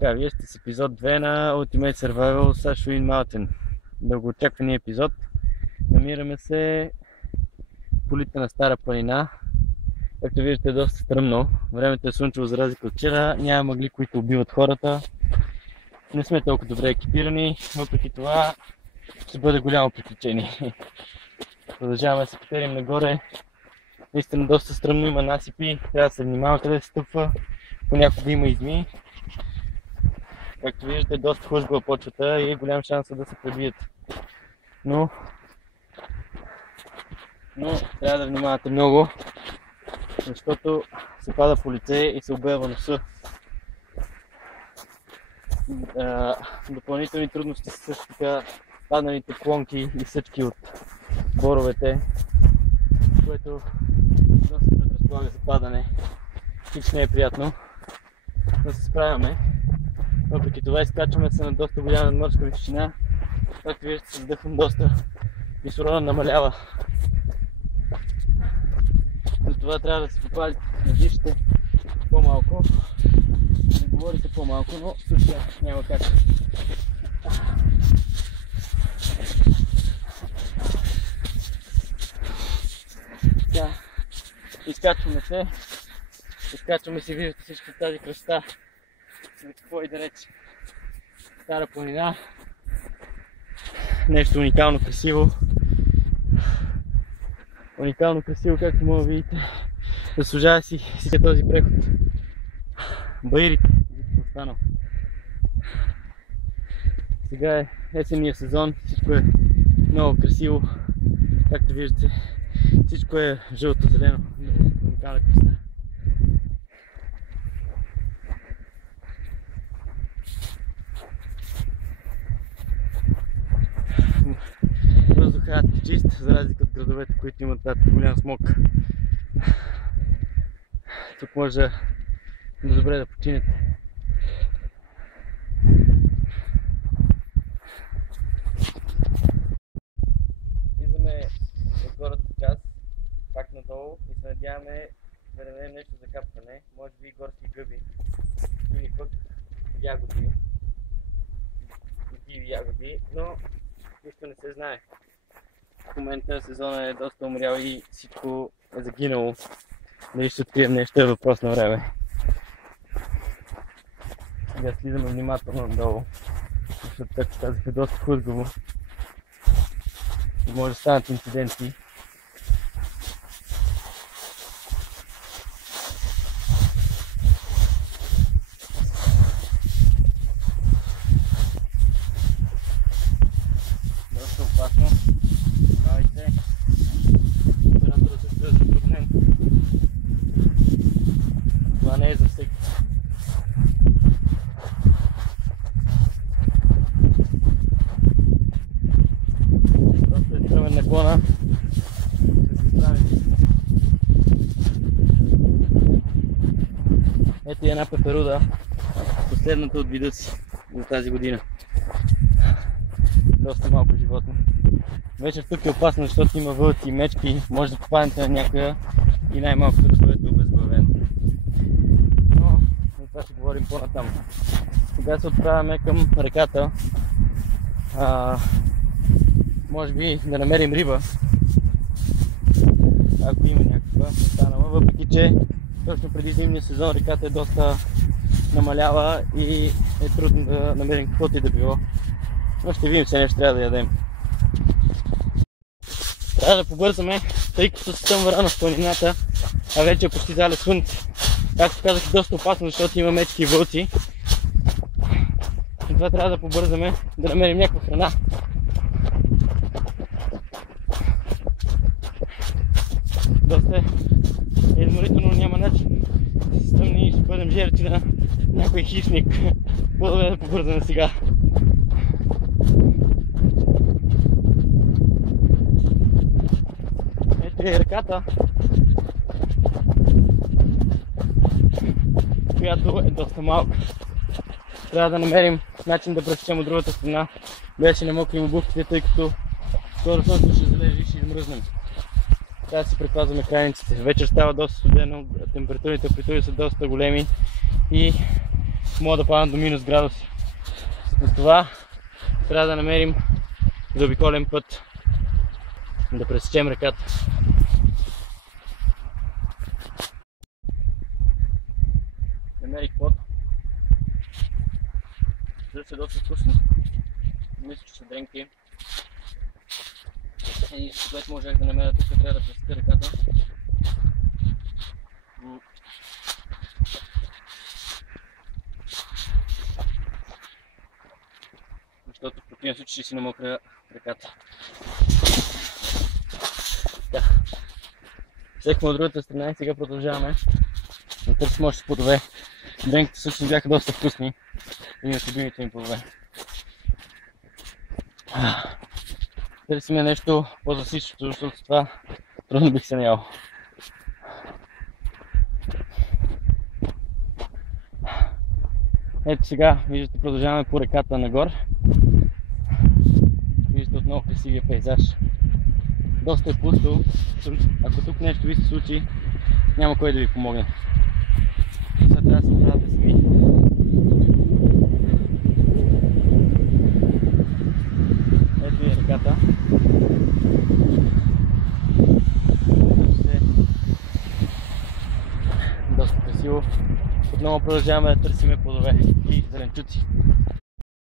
Така, вие сте с епизод 2 на Ultimate Survival Sashwin Mountain. Дългоочаквания епизод. Намираме се в полите на Стара планина. Както виждате, е доста стръмно. Времето е слънчево за разлика от вчера. Няма мъгли, които убиват хората. Не сме толкова добре екипирани. Въпреки това ще бъде голямо приключение. Продължаваме да се катерим нагоре. Наистина доста стръмно, има насипи. Трябва да се внимава къде се стъпва. Понякога има изми. Както виждате, доста хлъзгава почвата и е голям шанс да се пребият. Но трябва да внимавате много, защото се пада по лице и се обева носа. Допълнителни трудности са също така падналите клонки и съчки от боровете, което доста предразполага за падане. Хич не е приятно, но се справяме. Въпреки това изкачваме се на доста голяма надморска височина. Както виждате, се вдъхвам доста. Кислорода намалява. Затова трябва да се попазите, да дишате по-малко. Да говорите по-малко, но в случая няма как. Така, изкачваме се. Изкачваме се, виждате всички тази красота. За какво и да рече. Стара планина. Нещо уникално красиво. Уникално красиво, както може да видите. Заслужава си този преход. Баирите, всичко останало. Сега е есенния сезон, всичко е много красиво. Както виждате, всичко е жълто-зелено. Уникална красота. Въздухът е чист, за разлика от градовете, които имат тази голям смог. Тук може да добре да починете. Влизаме от горната част, пак надолу и се надяваме да намерим нещо за капване. Може би горски гъби или пък ягоди. Диви ягоди, но нищо не се знае. В момента сезона е доста умрял и всичко е загинало. Дали ще открием нещо е въпрос на време. Сега слизаме внимателно надолу, защото както казах е доста хлъзгаво. Може да станат инциденти. Доста опасно. Внимавайте. Температурата също е затруднен. Това не е за всеки. Доста е стръмен наклона. Ще се справим. Ето и една пеперуда. Последната от вида си за тази година. Доста малко животно. Вече тук е опасно, защото има вълци и мечки. Може да попаднете на някоя и най-малко да бъдете обезглавен. Но за това ще говорим по-натам. Сега се отправяме към реката. Може би да намерим риба, ако има някаква останала, въпреки че точно преди зимния сезон реката е доста намалява и е трудно да намерим каквото и да било. Но ще видим, че нещо трябва да ядем. Трябва да побързаме, тъй като се стъмва рано в планината, а вече е почти зале слънце. Както казах, е доста опасно, защото има мечки и вълци. Затова трябва да побързаме, да намерим някаква храна. Доста е изморително, няма начин да се стъмни и ще бъдем жертви на някой хищник. По-добре да побързаме сега. Ето е реката, която е доста малка. Трябва да намерим начин да пресечем от другата страна, без да не мокрим обувките, тъй като скоро слънцето ще залежи и ще измръзнем. Трябва да си предпазваме крайниците. Вечер става доста студено, температурните амплитуди са доста големи и мога да падам до минус градуси. За това трябва да намерим заобиколен път да пресечем реката. Намерих плод. Също е доста вкусно. Мисля, че са дренки. Единството, което можех да намеря тук, трябва да пресека реката. Защото в противен случай ще си намокря реката. Взехме от другата страна и сега продължаваме да търсим още плодове. Дренките всъщност бяха доста вкусни. Един от любимите ми плодове. Търсиме нещо по-засичащо, защото това трудно бих се наял. Ето сега, виждате, продължаваме по реката нагоре. Виждате отново красивия пейзаж. Доста е пусто. Ако тук нещо ви се случи, няма кой да ви помогне. Сега трябва да се оправяте сами. Ето и реката. Доста красиво. Отново продължаваме да търсиме плодове и зеленчуци.